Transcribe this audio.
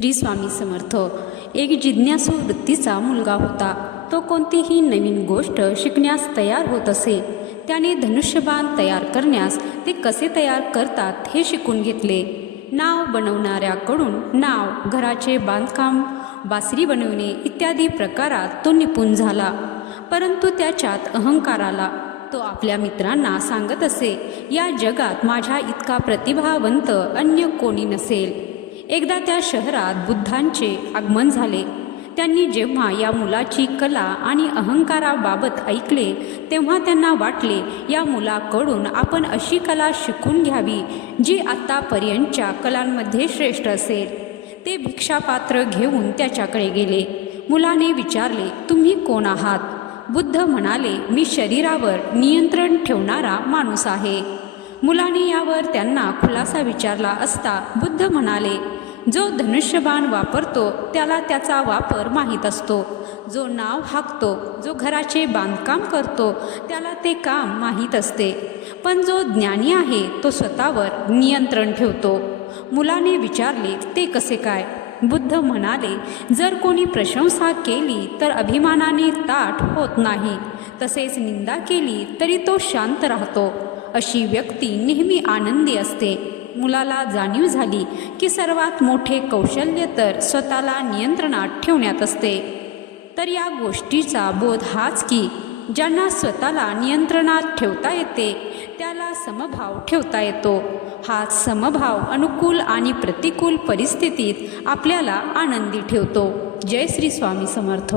श्री स्वामी समर्थ. एक जिज्ञासू वृत्तीचा मुलगा होता. तो कोणतीही नवीन गोष्ट शिकण्यास तयार होत असे. त्याने धनुष्यबाण तयार करण्यास ते कसे तयार करतात हे शिकून घेतले. नाव बनवणाऱ्याकडून नाव, घराचे बांधकाम, बासरी बनविणे इत्यादी प्रकारात तो निपुण झाला. परंतु त्याच्यात अहंकार आला. तो आपल्या मित्रांना सांगत असे, या जगात माझ्या इतका प्रतिभावंत अन्य कोणी नसेल. एकदा त्या शहरात बुद्धांचे आगमन झाले. त्यांनी जेव्हा या मुलाची कला आणि अहंकाराबाबत ऐकले तेव्हा त्यांना वाटले, या मुलाकडून आपण अशी कला शिकून घ्यावी जी आत्तापर्यंतच्या कलांमध्ये श्रेष्ठ असेल. ते भिक्षापात्र घेऊन त्याच्याकडे गेले. मुलाने विचारले, तुम्ही कोण आहात? बुद्ध म्हणाले, मी शरीरावर नियंत्रण ठेवणारा माणूस आहे. मुलाने यावर त्यांना खुलासा विचारला असता बुद्ध म्हणाले, जो धनुष्यबाण वापरतो त्याला त्याचा वापर माहीत असतो. जो नाव हाकतो, जो घराचे बांधकाम करतो त्याला ते काम माहीत असते. पण जो ज्ञानी आहे तो स्वतःवर नियंत्रण ठेवतो. मुलाने विचारले, ते कसे काय? बुद्ध म्हणाले, जर कोणी प्रशंसा केली तर अभिमानाने ताठ होत नाही. तसेच निंदा केली तरी तो शांत राहतो. अशी व्यक्ती नेहमी आनंदी असते. मुलाला जाणीव झाली की सर्वात मोठे कौशल्य तर स्वतःला नियंत्रणात ठेवण्यात असते. तर या गोष्टीचा बोध हाच की ज्यांना स्वतःला नियंत्रणात ठेवता येते त्याला समभाव ठेवता येतो. हाच समभाव अनुकूल आणि प्रतिकूल परिस्थितीत आपल्याला आनंदी ठेवतो. जय श्री स्वामी समर्थ.